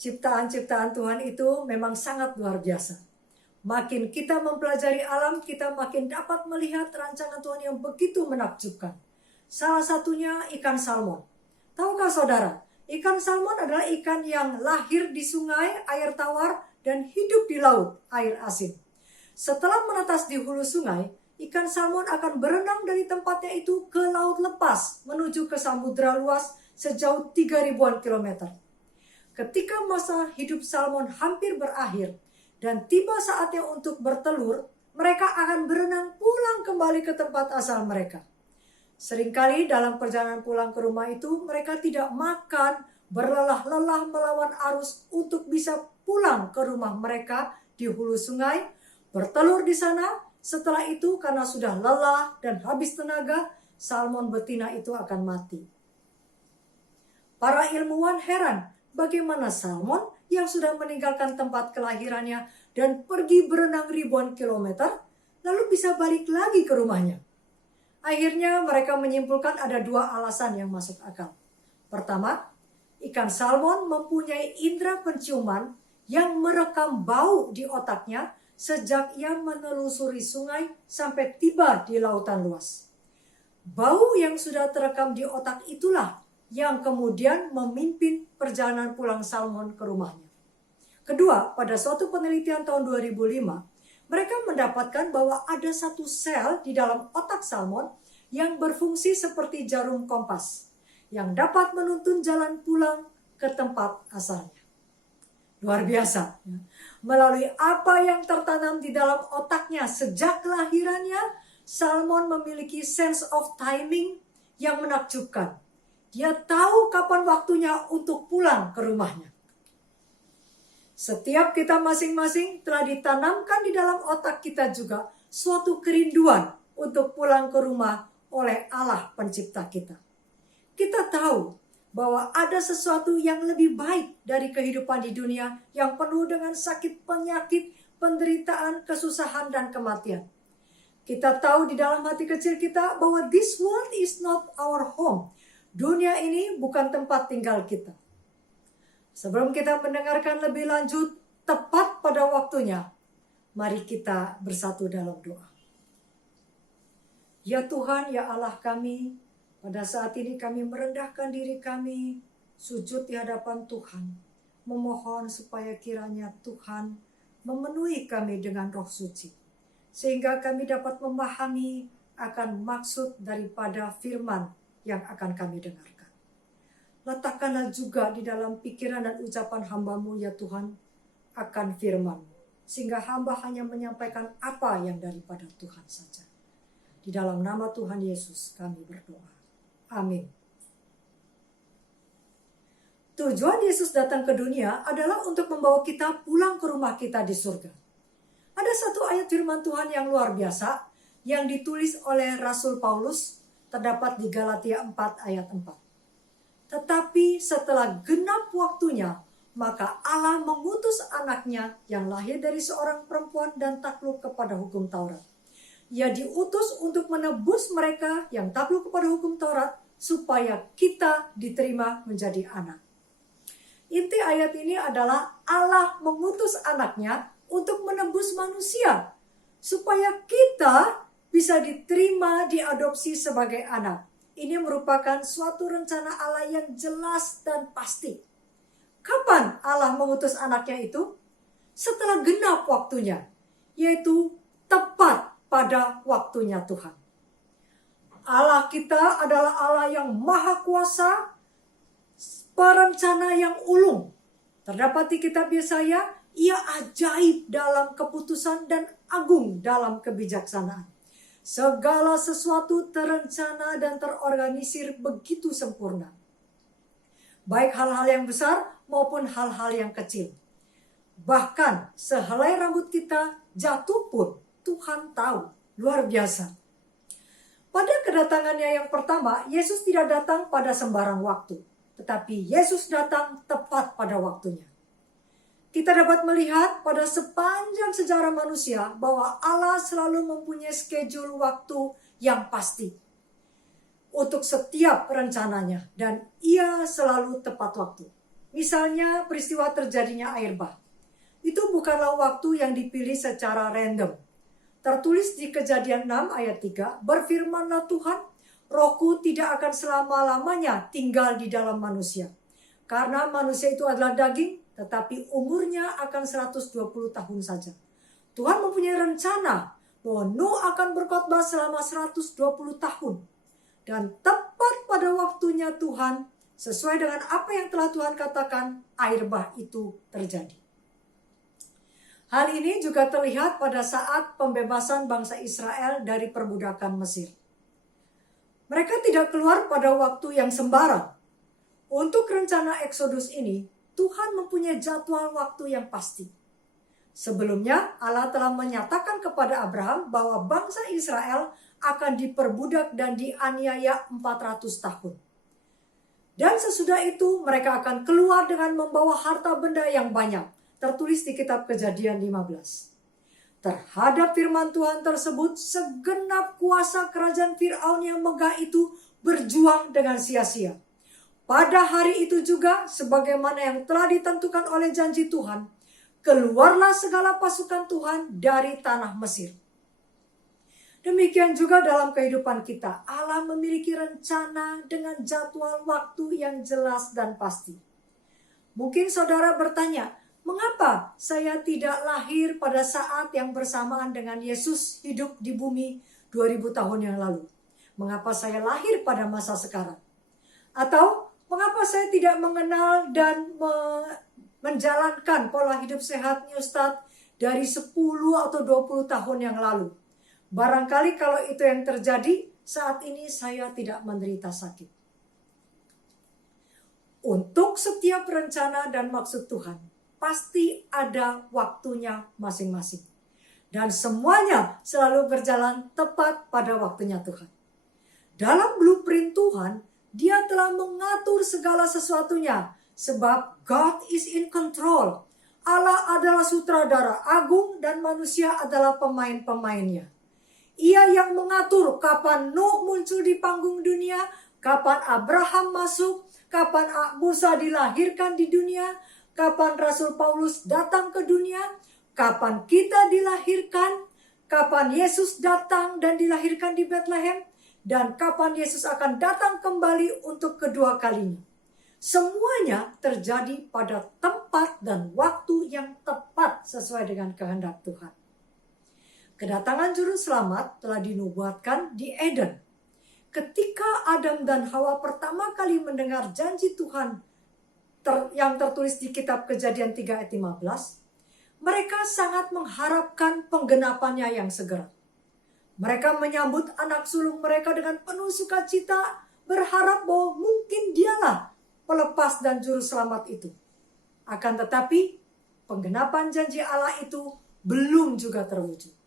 Ciptaan-ciptaan Tuhan itu memang sangat luar biasa. Makin kita mempelajari alam, kita makin dapat melihat rancangan Tuhan yang begitu menakjubkan. Salah satunya ikan salmon. Tahukah saudara, ikan salmon adalah ikan yang lahir di sungai, air tawar, dan hidup di laut, air asin. Setelah menetas di hulu sungai, ikan salmon akan berenang dari tempatnya itu ke laut lepas, menuju ke samudera luas sejauh 3.000-an kilometer. Ketika masa hidup salmon hampir berakhir, dan tiba saatnya untuk bertelur, mereka akan berenang pulang kembali ke tempat asal mereka. Seringkali dalam perjalanan pulang ke rumah itu, mereka tidak makan, berlelah-lelah melawan arus untuk bisa pulang ke rumah mereka di hulu sungai, bertelur di sana. Setelah itu karena sudah lelah dan habis tenaga, salmon betina itu akan mati. Para ilmuwan heran, bagaimana salmon yang sudah meninggalkan tempat kelahirannya dan pergi berenang ribuan kilometer, lalu bisa balik lagi ke rumahnya. Akhirnya mereka menyimpulkan ada dua alasan yang masuk akal. Pertama, ikan salmon mempunyai indera penciuman yang merekam bau di otaknya sejak ia menelusuri sungai sampai tiba di lautan luas. Bau yang sudah terekam di otak itulah yang kemudian memimpin perjalanan pulang salmon ke rumahnya. Kedua, pada suatu penelitian tahun 2005, mereka mendapatkan bahwa ada satu sel di dalam otak salmon yang berfungsi seperti jarum kompas, yang dapat menuntun jalan pulang ke tempat asalnya. Luar biasa. Melalui apa yang tertanam di dalam otaknya sejak kelahirannya, salmon memiliki sense of timing yang menakjubkan. Dia tahu kapan waktunya untuk pulang ke rumahnya. Setiap kita masing-masing telah ditanamkan di dalam otak kita juga suatu kerinduan untuk pulang ke rumah oleh Allah pencipta kita. Kita tahu bahwa ada sesuatu yang lebih baik dari kehidupan di dunia yang penuh dengan sakit, penyakit, penderitaan, kesusahan, dan kematian. Kita tahu di dalam hati kecil kita bahwa this world is not our home. Dunia ini bukan tempat tinggal kita. Sebelum kita mendengarkan lebih lanjut, tepat pada waktunya, mari kita bersatu dalam doa. Ya Tuhan, ya Allah kami, pada saat ini kami merendahkan diri kami, sujud di hadapan Tuhan, memohon supaya kiranya Tuhan memenuhi kami dengan Roh Suci, sehingga kami dapat memahami akan maksud daripada firman yang akan kami dengarkan. Letakkanlah juga di dalam pikiran dan ucapan hamba-Mu ya Tuhan akan firman-Mu, sehingga hamba hanya menyampaikan apa yang daripada Tuhan saja. Di dalam nama Tuhan Yesus kami berdoa. Amin. Tujuan Yesus datang ke dunia adalah untuk membawa kita pulang ke rumah kita di surga. Ada satu ayat firman Tuhan yang luar biasa yang ditulis oleh Rasul Paulus, terdapat di Galatia 4 ayat 4. Tetapi setelah genap waktunya, maka Allah mengutus anaknya yang lahir dari seorang perempuan dan takluk kepada hukum Taurat. Ia diutus untuk menebus mereka yang takluk kepada hukum Taurat, supaya kita diterima menjadi anak. Inti ayat ini adalah Allah mengutus anaknya untuk menebus manusia, supaya kita bisa diterima, diadopsi sebagai anak. Ini merupakan suatu rencana Allah yang jelas dan pasti. Kapan Allah mengutus anaknya itu? Setelah genap waktunya, yaitu tepat pada waktunya Tuhan. Allah kita adalah Allah yang maha kuasa, perencana yang ulung. Terdapat di kitab Yesaya, ia ajaib dalam keputusan dan agung dalam kebijaksanaan. Segala sesuatu terencana dan terorganisir begitu sempurna. Baik hal-hal yang besar maupun hal-hal yang kecil. Bahkan sehelai rambut kita jatuh pun Tuhan tahu. Luar biasa. Pada kedatangannya yang pertama, Yesus tidak datang pada sembarang waktu. Tetapi Yesus datang tepat pada waktunya. Kita dapat melihat pada sepanjang sejarah manusia bahwa Allah selalu mempunyai schedule waktu yang pasti untuk setiap rencananya, dan ia selalu tepat waktu. Misalnya peristiwa terjadinya air bah. Itu bukanlah waktu yang dipilih secara random. Tertulis di Kejadian 6 ayat 3, berfirmanlah Tuhan, Rohku tidak akan selama-lamanya tinggal di dalam manusia. Karena manusia itu adalah daging, tetapi umurnya akan 120 tahun saja. Tuhan mempunyai rencana bahwa Nuh akan berkhotbah selama 120 tahun. Dan tepat pada waktunya Tuhan, sesuai dengan apa yang telah Tuhan katakan, air bah itu terjadi. Hal ini juga terlihat pada saat pembebasan bangsa Israel dari perbudakan Mesir. Mereka tidak keluar pada waktu yang sembarang. Untuk rencana Eksodus ini, Tuhan mempunyai jadwal waktu yang pasti. Sebelumnya, Allah telah menyatakan kepada Abraham bahwa bangsa Israel akan diperbudak dan dianiaya 400 tahun. Dan sesudah itu mereka akan keluar dengan membawa harta benda yang banyak. Tertulis di kitab Kejadian 15. Terhadap firman Tuhan tersebut, segenap kuasa kerajaan Fir'aun yang megah itu berjuang dengan sia-sia. Pada hari itu juga, sebagaimana yang telah ditentukan oleh janji Tuhan, keluarlah segala pasukan Tuhan dari tanah Mesir. Demikian juga dalam kehidupan kita, Allah memiliki rencana dengan jadwal waktu yang jelas dan pasti. Mungkin saudara bertanya, mengapa saya tidak lahir pada saat yang bersamaan dengan Yesus hidup di bumi 2000 tahun yang lalu? Mengapa saya lahir pada masa sekarang? Atau mengapa saya tidak mengenal dan menjalankan pola hidup sehat New Start dari 10 atau 20 tahun yang lalu? Barangkali kalau itu yang terjadi, saat ini saya tidak menderita sakit. Untuk setiap rencana dan maksud Tuhan, pasti ada waktunya masing-masing. Dan semuanya selalu berjalan tepat pada waktunya Tuhan. Dalam blueprint Tuhan, Dia telah mengatur segala sesuatunya. Sebab God is in control. Allah adalah sutradara agung dan manusia adalah pemain-pemainnya. Ia yang mengatur kapan Nuh muncul di panggung dunia, kapan Abraham masuk, kapan Musa dilahirkan di dunia, kapan Rasul Paulus datang ke dunia, kapan kita dilahirkan, kapan Yesus datang dan dilahirkan di Bethlehem, dan kapan Yesus akan datang kembali untuk kedua kalinya. Semuanya terjadi pada tempat dan waktu yang tepat sesuai dengan kehendak Tuhan. Kedatangan Juru Selamat telah dinubuatkan di Eden. Ketika Adam dan Hawa pertama kali mendengar janji Tuhan yang tertulis di kitab Kejadian 3 ayat 15, mereka sangat mengharapkan penggenapannya yang segera. Mereka menyambut anak sulung mereka dengan penuh sukacita, berharap bahwa mungkin dialah pelepas dan juru selamat itu. Akan tetapi, penggenapan janji Allah itu belum juga terwujud.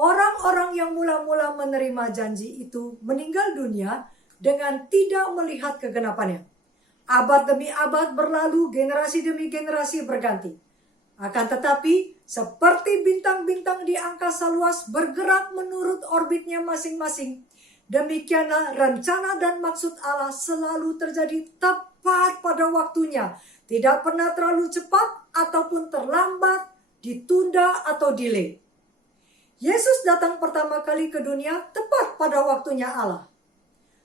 Orang-orang yang mula-mula menerima janji itu meninggal dunia dengan tidak melihat kegenapannya. Abad demi abad berlalu, generasi demi generasi berganti. Akan tetapi, seperti bintang-bintang di angkasa luas bergerak menurut orbitnya masing-masing, demikianlah rencana dan maksud Allah selalu terjadi tepat pada waktunya. Tidak pernah terlalu cepat ataupun terlambat, ditunda atau delay. Yesus datang pertama kali ke dunia tepat pada waktunya Allah.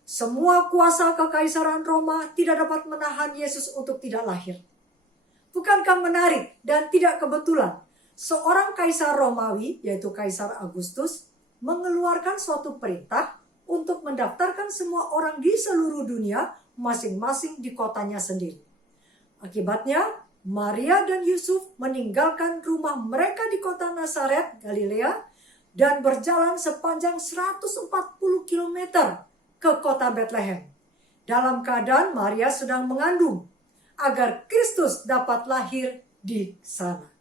Semua kuasa kekaisaran Roma tidak dapat menahan Yesus untuk tidak lahir. Bukankah menarik dan tidak kebetulan? Seorang kaisar Romawi, yaitu Kaisar Agustus, mengeluarkan suatu perintah untuk mendaftarkan semua orang di seluruh dunia masing-masing di kotanya sendiri. Akibatnya, Maria dan Yusuf meninggalkan rumah mereka di kota Nazaret, Galilea, dan berjalan sepanjang 140 km ke kota Bethlehem. Dalam keadaan Maria sedang mengandung, agar Kristus dapat lahir di sana.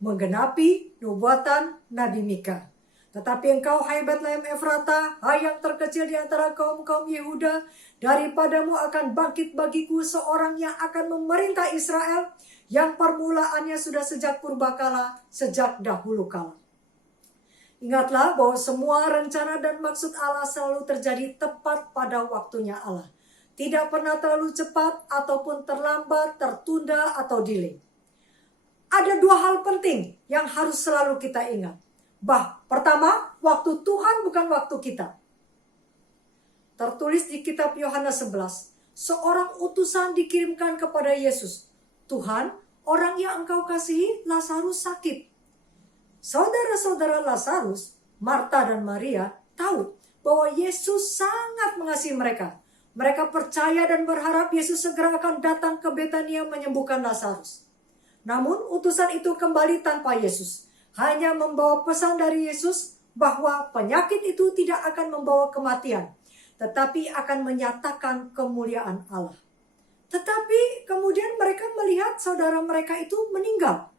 Menggenapi nubuatan Nabi Mika. Tetapi engkau, hai Bethlehem Efrata, hai yang terkecil di antara kaum-kaum Yehuda, daripadamu akan bangkit bagiku seorang yang akan memerintah Israel, yang permulaannya sudah sejak purbakala, sejak dahulu kala. Ingatlah bahwa semua rencana dan maksud Allah selalu terjadi tepat pada waktunya Allah. Tidak pernah terlalu cepat ataupun terlambat, tertunda atau delay. Ada dua hal penting yang harus selalu kita ingat. Pertama, waktu Tuhan bukan waktu kita. Tertulis di kitab Yohanes 11, seorang utusan dikirimkan kepada Yesus. Tuhan, orang yang engkau kasihi, Lazarus sakit. Saudara-saudara Lazarus, Marta dan Maria, tahu bahwa Yesus sangat mengasihi mereka. Mereka percaya dan berharap Yesus segera akan datang ke Betania menyembuhkan Lazarus. Namun utusan itu kembali tanpa Yesus. Hanya membawa pesan dari Yesus bahwa penyakit itu tidak akan membawa kematian, tetapi akan menyatakan kemuliaan Allah. Tetapi kemudian mereka melihat saudara mereka itu meninggal.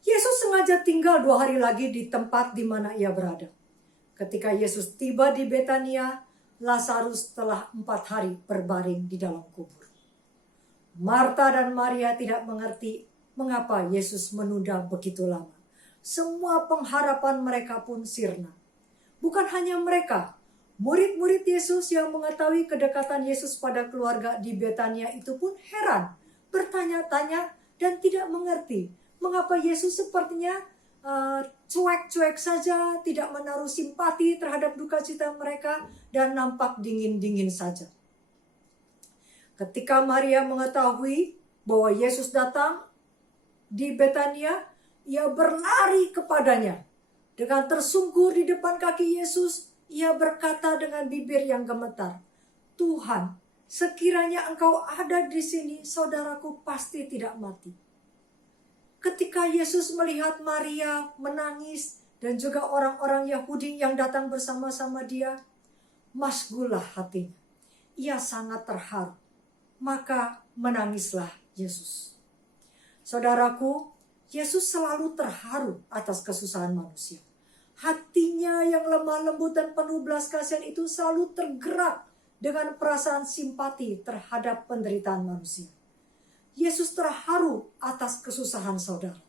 Yesus sengaja tinggal 2 hari lagi di tempat di mana ia berada. Ketika Yesus tiba di Betania, Lazarus telah 4 hari berbaring di dalam kubur. Marta dan Maria tidak mengerti mengapa Yesus menunda begitu lama. Semua pengharapan mereka pun sirna. Bukan hanya mereka, murid-murid Yesus yang mengetahui kedekatan Yesus pada keluarga di Betania itu pun heran, bertanya-tanya dan tidak mengerti mengapa Yesus sepertinya cuek-cuek saja, tidak menaruh simpati terhadap duka cita mereka, dan nampak dingin-dingin saja. Ketika Maria mengetahui bahwa Yesus datang di Betania, ia berlari kepadanya. Dengan tersungkur di depan kaki Yesus, ia berkata dengan bibir yang gemetar, "Tuhan, sekiranya engkau ada di sini, saudaraku pasti tidak mati." Ketika Yesus melihat Maria menangis dan juga orang-orang Yahudi yang datang bersama-sama dia, masgulah hatinya. Ia sangat terharu. Maka menangislah Yesus. Saudaraku, Yesus selalu terharu atas kesusahan manusia. Hatinya yang lemah lembut dan penuh belas kasihan itu selalu tergerak dengan perasaan simpati terhadap penderitaan manusia. Yesus terharu atas kesusahan saudara.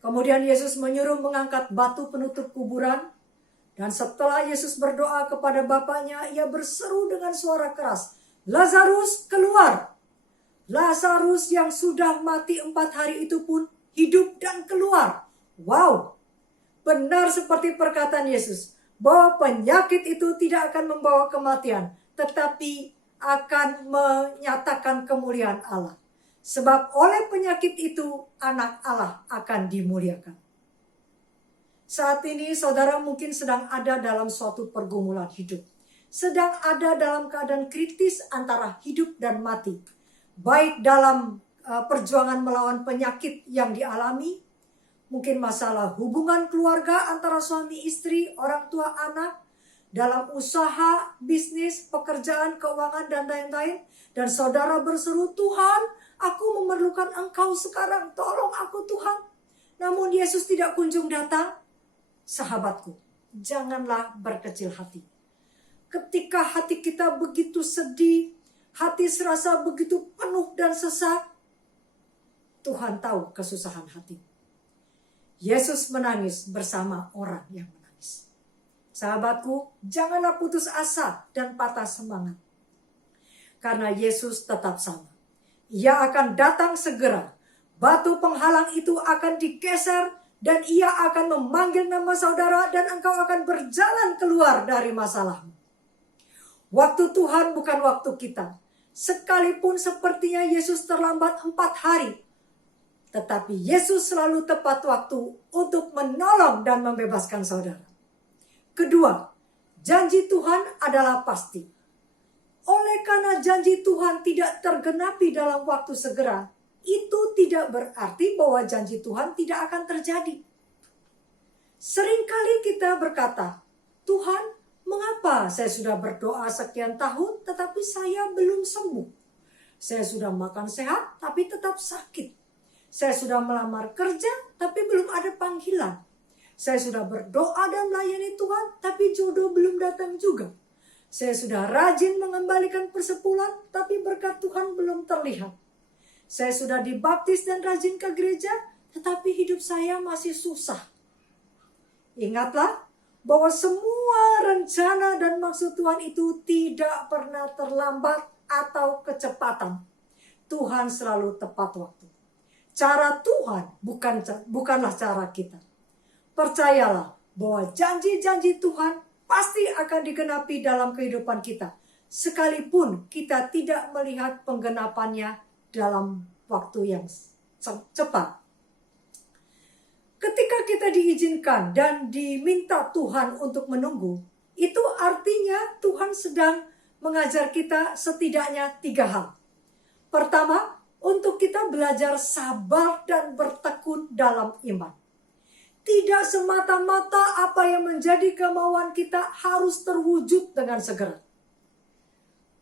Kemudian Yesus menyuruh mengangkat batu penutup kuburan. Dan setelah Yesus berdoa kepada Bapaknya, ia berseru dengan suara keras, "Lazarus, keluar!" Lazarus yang sudah mati 4 hari itu pun hidup dan keluar. Wow, benar seperti perkataan Yesus, bahwa penyakit itu tidak akan membawa kematian, tetapi akan menyatakan kemuliaan Allah. Sebab oleh penyakit itu anak Allah akan dimuliakan. Saat ini saudara mungkin sedang ada dalam suatu pergumulan hidup. Sedang ada dalam keadaan kritis antara hidup dan mati. Baik dalam perjuangan melawan penyakit yang dialami, mungkin masalah hubungan keluarga antara suami istri, orang tua anak, dalam usaha, bisnis, pekerjaan, keuangan, dan lain-lain. Dan saudara berseru, "Tuhan, aku memerlukan Engkau sekarang, tolong aku Tuhan." Namun Yesus tidak kunjung datang. Sahabatku, janganlah berkecil hati. Ketika hati kita begitu sedih, hati serasa begitu penuh dan sesak, Tuhan tahu kesusahan hati. Yesus menangis bersama orang yang menangis. Sahabatku, janganlah putus asa dan patah semangat. Karena Yesus tetap sama. Ia akan datang segera. Batu penghalang itu akan digeser dan ia akan memanggil nama saudara dan engkau akan berjalan keluar dari masalahmu. Waktu Tuhan bukan waktu kita. Sekalipun sepertinya Yesus terlambat 4 hari. Tetapi Yesus selalu tepat waktu untuk menolong dan membebaskan saudara. Kedua, janji Tuhan adalah pasti. Oleh karena janji Tuhan tidak tergenapi dalam waktu segera, itu tidak berarti bahwa janji Tuhan tidak akan terjadi. Seringkali kita berkata, "Tuhan, mengapa saya sudah berdoa sekian tahun tetapi saya belum sembuh? Saya sudah makan sehat tapi tetap sakit. Saya sudah melamar kerja tapi belum ada panggilan. Saya sudah berdoa dan melayani Tuhan tapi jodoh belum datang juga. Saya sudah rajin mengembalikan persepuluhan tapi berkat Tuhan belum terlihat. Saya sudah dibaptis dan rajin ke gereja tetapi hidup saya masih susah." Ingatlah, bahwa semua rencana dan maksud Tuhan itu tidak pernah terlambat atau kecepatan. Tuhan selalu tepat waktu. Cara Tuhan bukanlah cara kita. Percayalah bahwa janji-janji Tuhan pasti akan digenapi dalam kehidupan kita, sekalipun kita tidak melihat penggenapannya dalam waktu yang cepat. Ketika kita diizinkan dan diminta Tuhan untuk menunggu, itu artinya Tuhan sedang mengajar kita setidaknya 3 hal. Pertama, untuk kita belajar sabar dan bertekun dalam iman. Tidak semata-mata apa yang menjadi kemauan kita harus terwujud dengan segera.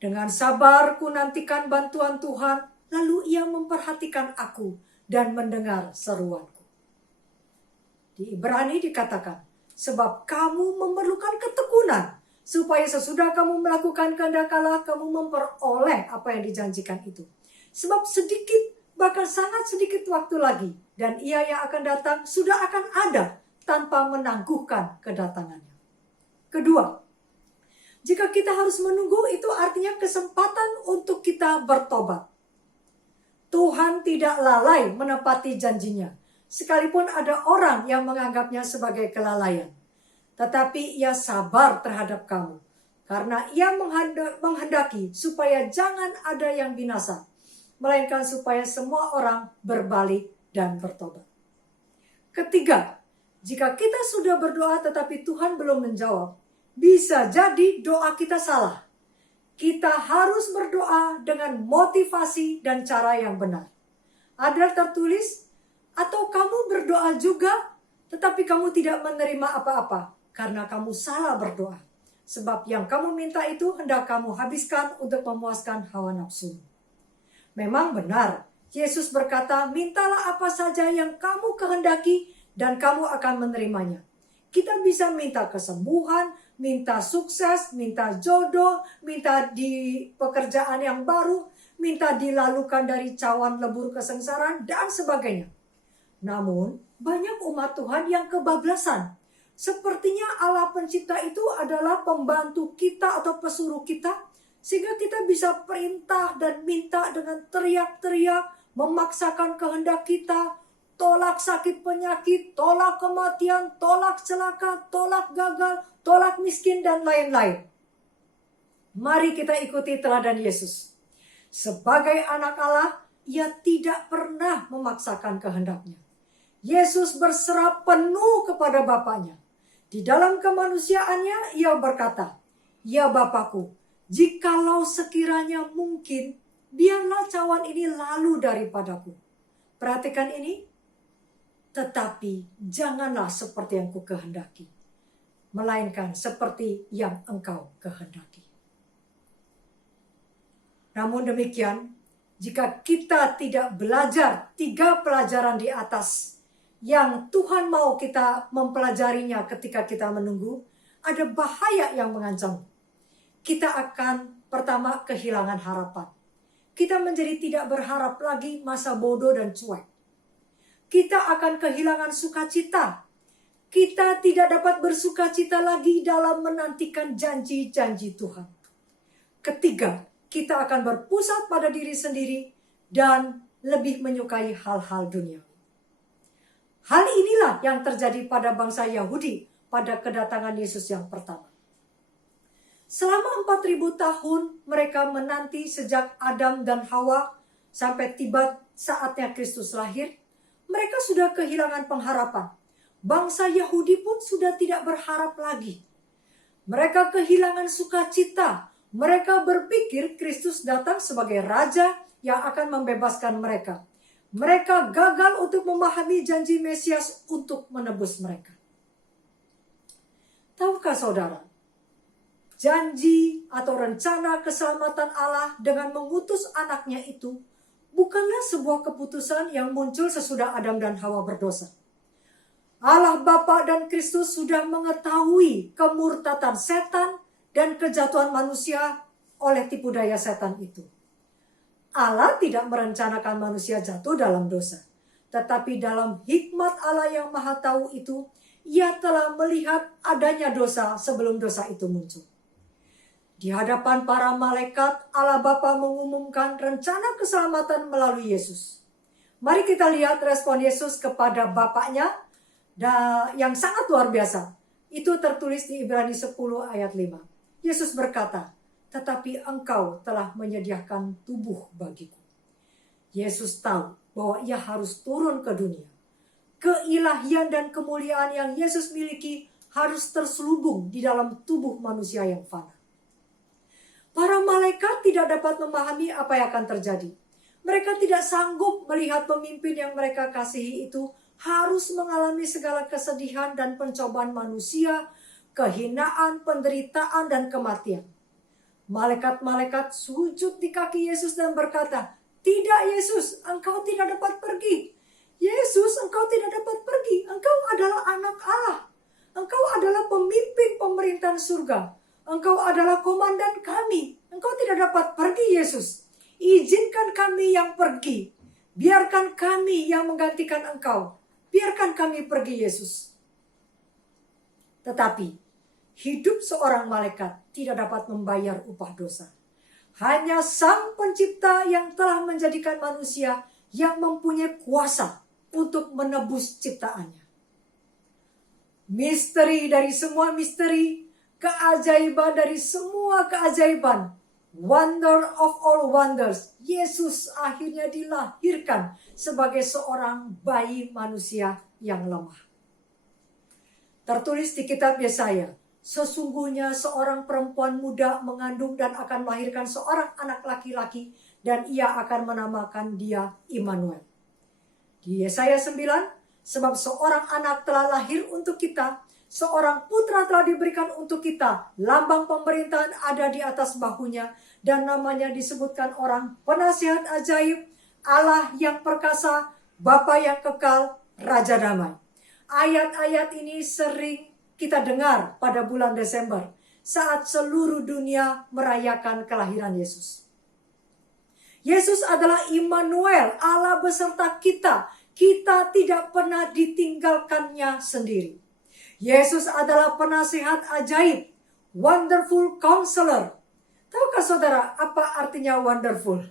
Dengan sabar ku nantikan bantuan Tuhan, lalu Ia memperhatikan aku dan mendengar seruanku. Di Ibrani dikatakan, sebab kamu memerlukan ketekunan, supaya sesudah kamu melakukan kehendak Allah, kamu memperoleh apa yang dijanjikan itu. Sebab sedikit, bahkan sangat sedikit waktu lagi, dan Ia yang akan datang sudah akan ada tanpa menangguhkan kedatangannya. Kedua, jika kita harus menunggu, itu artinya kesempatan untuk kita bertobat. Tuhan tidak lalai menepati janjinya, sekalipun ada orang yang menganggapnya sebagai kelalaian. Tetapi Ia sabar terhadap kamu, karena Ia menghendaki supaya jangan ada yang binasa, melainkan supaya semua orang berbalik dan bertobat. Ketiga, jika kita sudah berdoa tetapi Tuhan belum menjawab, bisa jadi doa kita salah. Kita harus berdoa dengan motivasi dan cara yang benar. Ada tertulis, atau kamu berdoa juga, tetapi kamu tidak menerima apa-apa, karena kamu salah berdoa. Sebab yang kamu minta itu hendak kamu habiskan untuk memuaskan hawa nafsu. Memang benar, Yesus berkata, mintalah apa saja yang kamu kehendaki, dan kamu akan menerimanya. Kita bisa minta kesembuhan, minta sukses, minta jodoh, minta di pekerjaan yang baru, minta dilalukan dari cawan lebur kesengsaraan, dan sebagainya. Namun, banyak umat Tuhan yang kebablasan. Sepertinya Allah pencipta itu adalah pembantu kita atau pesuruh kita, sehingga kita bisa perintah dan minta dengan teriak-teriak, memaksakan kehendak kita, tolak sakit penyakit, tolak kematian, tolak celaka, tolak gagal, tolak miskin, dan lain-lain. Mari kita ikuti teladan Yesus. Sebagai anak Allah, Ia tidak pernah memaksakan kehendaknya. Yesus berserah penuh kepada Bapaknya. Di dalam kemanusiaannya, Ia berkata, "Ya Bapakku, jikalau sekiranya mungkin, biarlah cawan ini lalu daripadaku." Perhatikan ini. Tetapi janganlah seperti yang ku kehendaki, melainkan seperti yang Engkau kehendaki. Namun demikian, jika kita tidak belajar 3 pelajaran di atas yang Tuhan mau kita mempelajarinya ketika kita menunggu, ada bahaya yang mengancam. Kita akan pertama kehilangan harapan. Kita menjadi tidak berharap lagi, masa bodoh dan cuek. Kita akan kehilangan sukacita. Kita tidak dapat bersukacita lagi dalam menantikan janji-janji Tuhan. Ketiga, kita akan berpusat pada diri sendiri dan lebih menyukai hal-hal dunia. Hal inilah yang terjadi pada bangsa Yahudi pada kedatangan Yesus yang pertama. Selama 4000 tahun mereka menanti sejak Adam dan Hawa sampai tiba saatnya Kristus lahir. Mereka sudah kehilangan pengharapan. Bangsa Yahudi pun sudah tidak berharap lagi. Mereka kehilangan sukacita. Mereka berpikir Kristus datang sebagai raja yang akan membebaskan mereka. Mereka gagal untuk memahami janji Mesias untuk menebus mereka. Tahukah saudara, janji atau rencana keselamatan Allah dengan mengutus anaknya itu bukanlah sebuah keputusan yang muncul sesudah Adam dan Hawa berdosa. Allah Bapa dan Kristus sudah mengetahui kemurtatan setan dan kejatuhan manusia oleh tipu daya setan itu. Allah tidak merencanakan manusia jatuh dalam dosa. Tetapi dalam hikmat Allah yang maha tahu itu, Ia telah melihat adanya dosa sebelum dosa itu muncul. Di hadapan para malaikat, Allah Bapa mengumumkan rencana keselamatan melalui Yesus. Mari kita lihat respon Yesus kepada Bapaknya yang sangat luar biasa. Itu tertulis di Ibrani 10 ayat 5. Yesus berkata, "Tetapi engkau telah menyediakan tubuh bagiku." Yesus tahu bahwa ia harus turun ke dunia. Keilahian dan kemuliaan yang Yesus miliki harus terselubung di dalam tubuh manusia yang fana. Para malaikat tidak dapat memahami apa yang akan terjadi. Mereka tidak sanggup melihat pemimpin yang mereka kasihi itu harus mengalami segala kesedihan dan pencobaan manusia, kehinaan, penderitaan, dan kematian. Malaikat-malaikat sujud di kaki Yesus dan berkata, "Tidak Yesus, engkau tidak dapat pergi. Yesus, engkau tidak dapat pergi. Engkau adalah anak Allah. Engkau adalah pemimpin pemerintahan surga. Engkau adalah komandan kami. Engkau tidak dapat pergi Yesus. Izinkan kami yang pergi. Biarkan kami yang menggantikan engkau. Biarkan kami pergi Yesus." Tetapi hidup seorang malaikat tidak dapat membayar upah dosa. Hanya Sang Pencipta yang telah menjadikan manusia yang mempunyai kuasa untuk menebus ciptaannya. Misteri dari semua misteri, keajaiban dari semua keajaiban, wonder of all wonders, Yesus akhirnya dilahirkan sebagai seorang bayi manusia yang lemah. Tertulis di kitab Yesaya, "Sesungguhnya seorang perempuan muda mengandung dan akan melahirkan seorang anak laki-laki, dan ia akan menamakan dia Immanuel." Di Yesaya 9, "Sebab seorang anak telah lahir untuk kita, seorang putra telah diberikan untuk kita, lambang pemerintahan ada di atas bahunya, dan namanya disebutkan orang penasihat ajaib, Allah yang perkasa, Bapa yang kekal, Raja damai." Ayat-ayat ini sering kita dengar pada bulan Desember saat seluruh dunia merayakan kelahiran Yesus. Yesus adalah Immanuel, Allah beserta kita. Kita tidak pernah ditinggalkannya sendiri. Yesus adalah penasihat ajaib, wonderful counselor. Tahukah saudara apa artinya wonderful?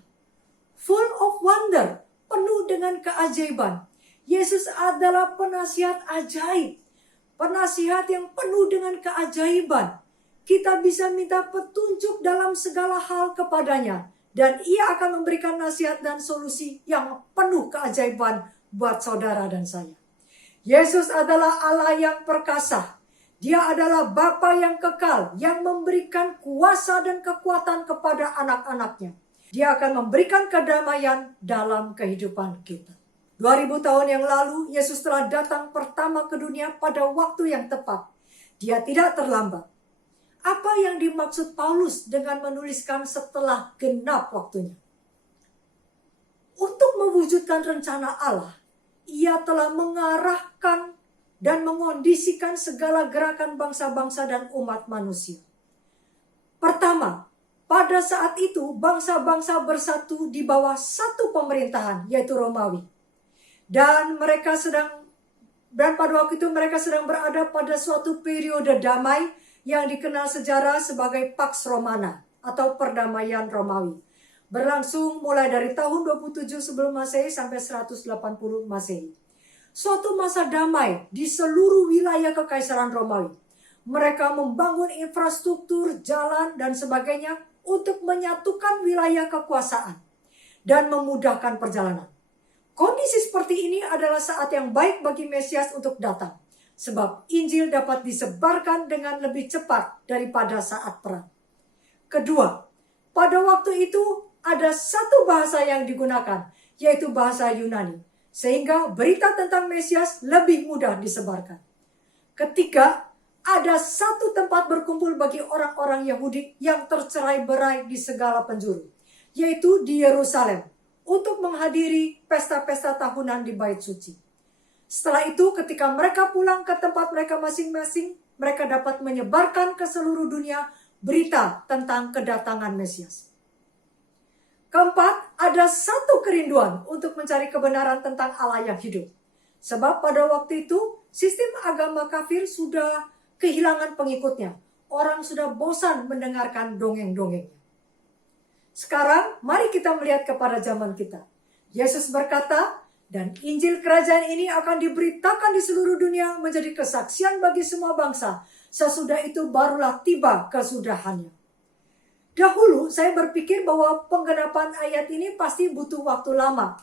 Full of wonder, penuh dengan keajaiban. Yesus adalah penasihat ajaib, penasihat yang penuh dengan keajaiban. Kita bisa minta petunjuk dalam segala hal kepadanya, dan ia akan memberikan nasihat dan solusi yang penuh keajaiban buat saudara dan saya. Yesus adalah Allah yang perkasa. Dia adalah Bapa yang kekal, yang memberikan kuasa dan kekuatan kepada anak-anaknya. Dia akan memberikan kedamaian dalam kehidupan kita. 2000 tahun yang lalu, Yesus telah datang pertama ke dunia pada waktu yang tepat. Dia tidak terlambat. Apa yang dimaksud Paulus dengan menuliskan setelah genap waktunya? Untuk mewujudkan rencana Allah, ia telah mengarahkan dan mengondisikan segala gerakan bangsa-bangsa dan umat manusia. Pertama, pada saat itu bangsa-bangsa bersatu di bawah satu pemerintahan, yaitu Romawi. Dan pada waktu itu mereka sedang berada pada suatu periode damai yang dikenal sejarah sebagai Pax Romana atau perdamaian Romawi. Berlangsung mulai dari tahun 27 sebelum Masehi sampai 180 Masehi. Suatu masa damai di seluruh wilayah Kekaisaran Romawi. Mereka membangun infrastruktur, jalan, dan sebagainya untuk menyatukan wilayah kekuasaan dan memudahkan perjalanan. Kondisi seperti ini adalah saat yang baik bagi Mesias untuk datang, sebab Injil dapat disebarkan dengan lebih cepat daripada saat perang. Kedua, pada waktu itu ada satu bahasa yang digunakan, yaitu bahasa Yunani, sehingga berita tentang Mesias lebih mudah disebarkan. Ketiga, ada satu tempat berkumpul bagi orang-orang Yahudi yang tercerai-berai di segala penjuru, yaitu di Yerusalem, untuk menghadiri pesta-pesta tahunan di Bait Suci. Setelah itu, ketika mereka pulang ke tempat mereka masing-masing, mereka dapat menyebarkan ke seluruh dunia berita tentang kedatangan Mesias. Keempat, ada satu kerinduan untuk mencari kebenaran tentang Allah yang hidup. Sebab pada waktu itu, Sistem agama kafir sudah kehilangan pengikutnya. Orang sudah bosan mendengarkan dongeng-dongengnya. Sekarang mari kita melihat kepada zaman kita. Yesus berkata, dan Injil kerajaan ini akan diberitakan di seluruh dunia menjadi kesaksian bagi semua bangsa. Sesudah itu barulah tiba kesudahannya. Dahulu saya berpikir bahwa penggenapan ayat ini pasti butuh waktu lama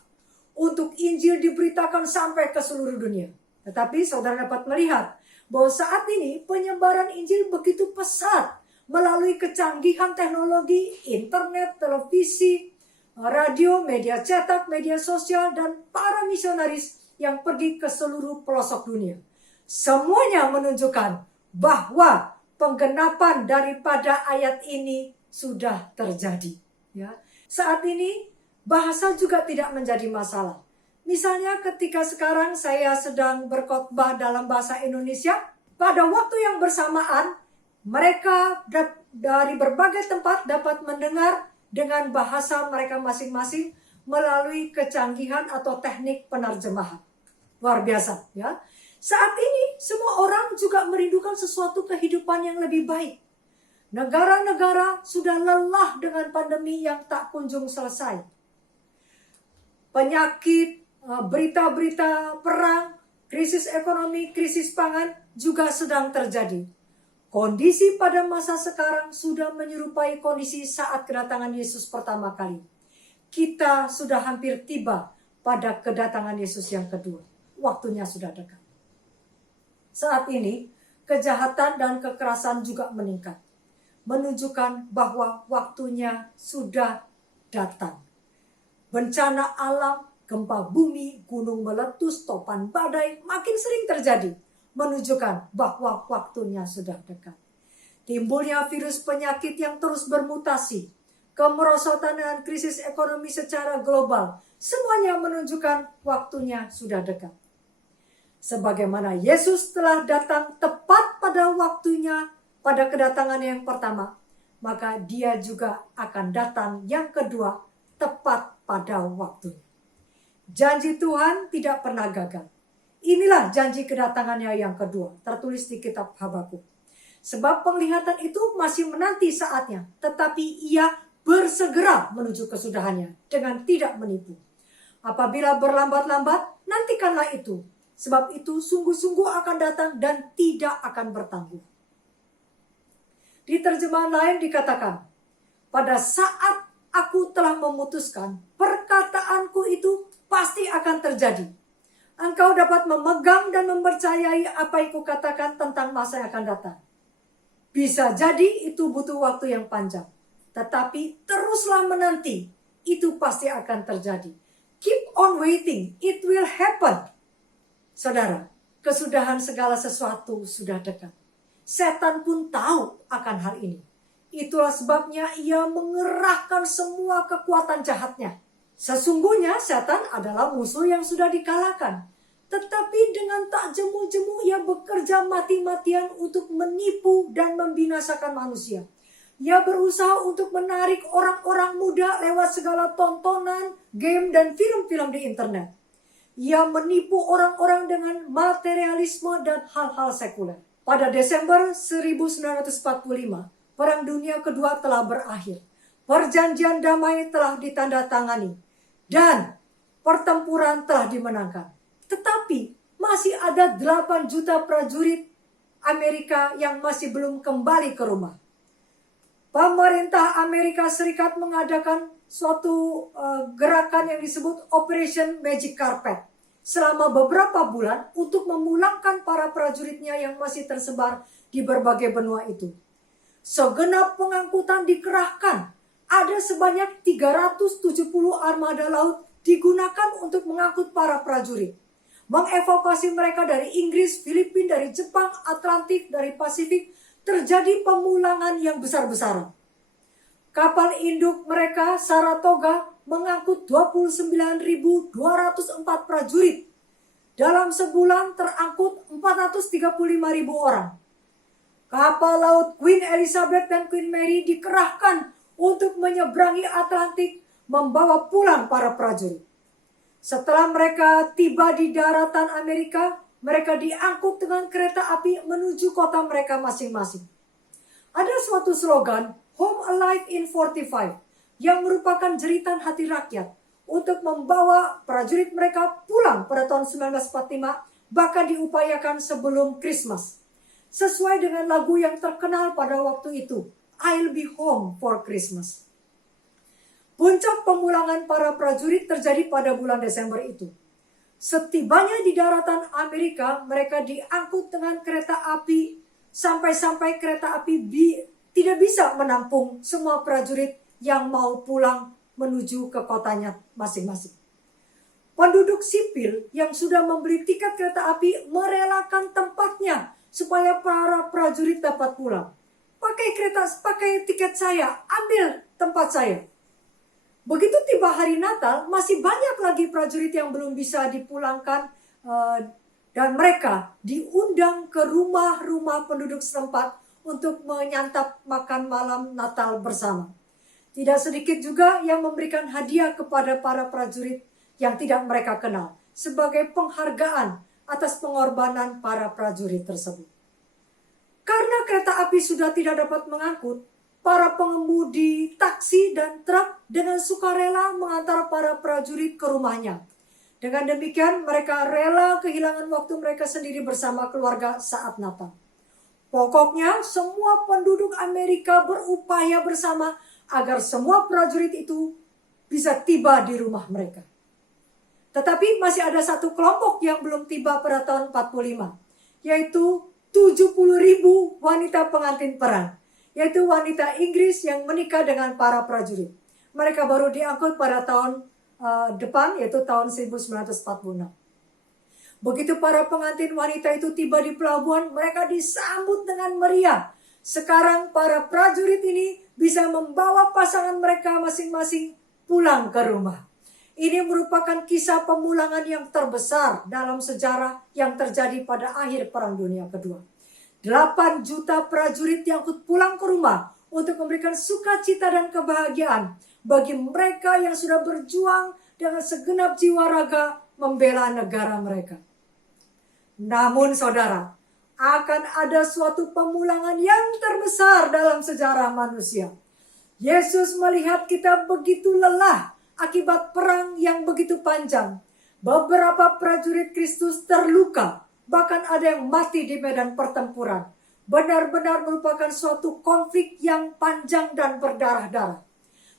untuk Injil diberitakan sampai ke seluruh dunia. Tetapi saudara dapat melihat bahwa saat ini penyebaran Injil begitu pesat melalui kecanggihan teknologi, internet, televisi, radio, media cetak, media sosial, dan para misionaris yang pergi ke seluruh pelosok dunia. Semuanya menunjukkan bahwa penggenapan daripada ayat ini sudah terjadi. Ya. Saat ini bahasa juga tidak menjadi masalah. Misalnya ketika sekarang saya sedang berkhotbah dalam bahasa Indonesia, pada waktu yang bersamaan mereka dari berbagai tempat dapat mendengar dengan bahasa mereka masing-masing melalui kecanggihan atau teknik penerjemahan. Luar biasa, ya. Saat ini semua orang juga merindukan sesuatu kehidupan yang lebih baik. Negara-negara sudah lelah dengan pandemi yang tak kunjung selesai. Penyakit, berita-berita perang, krisis ekonomi, krisis pangan juga sedang terjadi. Kondisi pada masa sekarang sudah menyerupai kondisi saat kedatangan Yesus pertama kali. Kita sudah hampir tiba pada kedatangan Yesus yang kedua. Waktunya sudah dekat. Saat ini, kejahatan dan kekerasan juga meningkat. Menunjukkan bahwa waktunya sudah datang. Bencana alam, gempa bumi, gunung meletus, topan badai makin sering terjadi. Menunjukkan bahwa waktunya sudah dekat. Timbulnya virus penyakit yang terus bermutasi, kemerosotan dan krisis ekonomi secara global, semuanya menunjukkan waktunya sudah dekat. Sebagaimana Yesus telah datang tepat pada waktunya pada kedatangan yang pertama, maka dia juga akan datang yang kedua tepat pada waktunya. Janji Tuhan tidak pernah gagal. Inilah janji kedatangannya yang kedua, tertulis di kitab Habakuk. Sebab penglihatan itu masih menanti saatnya, tetapi ia bersegera menuju kesudahannya dengan tidak menipu. Apabila berlambat-lambat, nantikanlah itu. Sebab itu sungguh-sungguh akan datang dan tidak akan bertangguh. Di terjemahan lain dikatakan, pada saat aku telah memutuskan, perkataanku itu pasti akan terjadi. Engkau dapat memegang dan mempercayai apa yang kukatakan tentang masa yang akan datang. Bisa jadi itu butuh waktu yang panjang. Tetapi teruslah menanti, itu pasti akan terjadi. Keep on waiting, it will happen. Saudara, kesudahan segala sesuatu sudah dekat. Setan pun tahu akan hal ini. Itulah sebabnya ia mengerahkan semua kekuatan jahatnya. Sesungguhnya setan adalah musuh yang sudah dikalahkan. Tetapi dengan tak jemu-jemu ia bekerja mati-matian untuk menipu dan membinasakan manusia. Ia berusaha untuk menarik orang-orang muda lewat segala tontonan, game, dan film-film di internet. Ia menipu orang-orang dengan materialisme dan hal-hal sekuler. Pada Desember 1945, Perang Dunia Kedua telah berakhir. Perjanjian damai telah ditandatangani. Dan pertempuran telah dimenangkan. Tetapi masih ada 8 juta prajurit Amerika yang masih belum kembali ke rumah. Pemerintah Amerika Serikat mengadakan suatu gerakan yang disebut Operation Magic Carpet selama beberapa bulan untuk memulangkan para prajuritnya yang masih tersebar di berbagai benua itu. Segenap pengangkutan dikerahkan. Ada sebanyak 370 armada laut digunakan untuk mengangkut para prajurit. Mengevakuasi mereka dari Inggris, Filipina, dari Jepang, Atlantik, dari Pasifik. Terjadi pemulangan yang besar-besaran. Kapal induk mereka, Saratoga, mengangkut 29.204 prajurit. Dalam sebulan terangkut 435.000 orang. Kapal laut Queen Elizabeth dan Queen Mary dikerahkan untuk menyeberangi Atlantik, membawa pulang para prajurit. Setelah mereka tiba di daratan Amerika, mereka diangkut dengan kereta api menuju kota mereka masing-masing. Ada suatu slogan, Home Alive in 45, yang merupakan jeritan hati rakyat untuk membawa prajurit mereka pulang pada tahun 1945, bahkan diupayakan sebelum Christmas. Sesuai dengan lagu yang terkenal pada waktu itu, I'll Be Home for Christmas. Puncak pemulangan para prajurit terjadi pada bulan Desember itu. Setibanya di daratan Amerika, mereka diangkut dengan kereta api sampai-sampai kereta api tidak bisa menampung semua prajurit yang mau pulang menuju ke kotanya masing-masing. Penduduk sipil yang sudah membeli tiket kereta api merelakan tempatnya supaya para prajurit dapat pulang. Pakai tiket saya, ambil tempat saya. Begitu tiba hari Natal, masih banyak lagi prajurit yang belum bisa dipulangkan dan mereka diundang ke rumah-rumah penduduk setempat untuk menyantap makan malam Natal bersama. Tidak sedikit juga yang memberikan hadiah kepada para prajurit yang tidak mereka kenal sebagai penghargaan atas pengorbanan para prajurit tersebut. Karena kereta api sudah tidak dapat mengangkut, para pengemudi taksi dan truk dengan sukarela mengantar para prajurit ke rumahnya. Dengan demikian mereka rela kehilangan waktu mereka sendiri bersama keluarga saat Natal. Pokoknya semua penduduk Amerika berupaya bersama agar semua prajurit itu bisa tiba di rumah mereka. Tetapi masih ada satu kelompok yang belum tiba pada tahun 45, yaitu 70.000 wanita pengantin perang, yaitu wanita Inggris yang menikah dengan para prajurit. Mereka baru diangkut pada tahun depan, yaitu tahun 1946. Begitu para pengantin wanita itu tiba di pelabuhan, mereka disambut dengan meriah. Sekarang para prajurit ini bisa membawa pasangan mereka masing-masing pulang ke rumah. Ini merupakan kisah pemulangan yang terbesar dalam sejarah yang terjadi pada akhir Perang Dunia Kedua. 8 juta prajurit diangkut pulang ke rumah untuk memberikan sukacita dan kebahagiaan bagi mereka yang sudah berjuang dengan segenap jiwa raga membela negara mereka. Namun saudara, akan ada suatu pemulangan yang terbesar dalam sejarah manusia. Yesus melihat kita begitu lelah akibat perang yang begitu panjang. Beberapa prajurit Kristus terluka, bahkan ada yang mati di medan pertempuran. Benar-benar merupakan suatu konflik yang panjang dan berdarah-darah.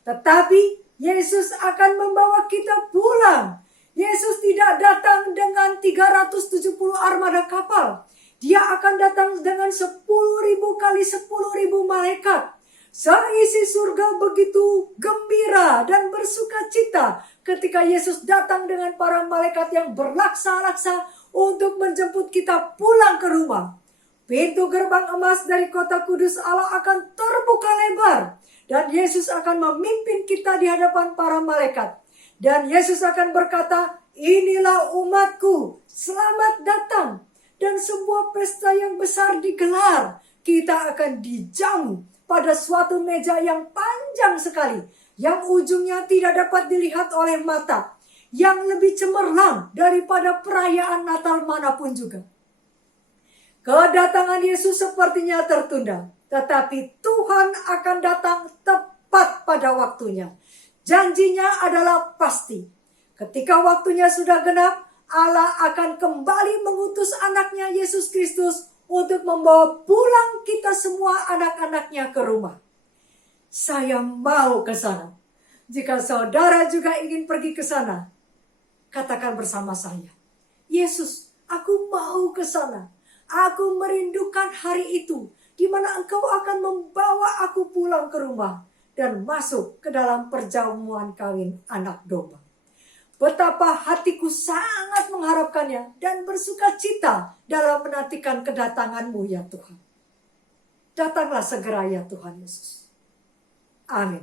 Tetapi Yesus akan membawa kita pulang. Yesus tidak datang dengan 370 armada kapal. Dia akan datang dengan 10.000 kali 10.000 malaikat. Seisi surga begitu gembira dan bersuka cita ketika Yesus datang dengan para malaikat yang berlaksa-laksa untuk menjemput kita pulang ke rumah. Pintu gerbang emas dari kota kudus Allah akan terbuka lebar. Dan Yesus akan memimpin kita di hadapan para malaikat. Dan Yesus akan berkata, inilah umatku, selamat datang. Dan sebuah pesta yang besar digelar. Kita akan dijamu pada suatu meja yang panjang sekali, yang ujungnya tidak dapat dilihat oleh mata, yang lebih cemerlang daripada perayaan Natal manapun juga. Kedatangan Yesus sepertinya tertunda, tetapi Tuhan akan datang tepat pada waktunya. Janjinya adalah pasti. Ketika waktunya sudah genap, Allah akan kembali mengutus anaknya Yesus Kristus untuk membawa pulang kita semua anak-anaknya ke rumah. Saya mau ke sana. Jika saudara juga ingin pergi ke sana, katakan bersama saya, Yesus, aku mau ke sana. Aku merindukan hari itu, di mana Engkau akan membawa aku pulang ke rumah dan masuk ke dalam perjamuan kawin anak domba. Betapa hatiku sangat mengharapkannya dan bersuka cita dalam menantikan kedatangan-Mu ya Tuhan. Datanglah segera ya Tuhan Yesus. Amin.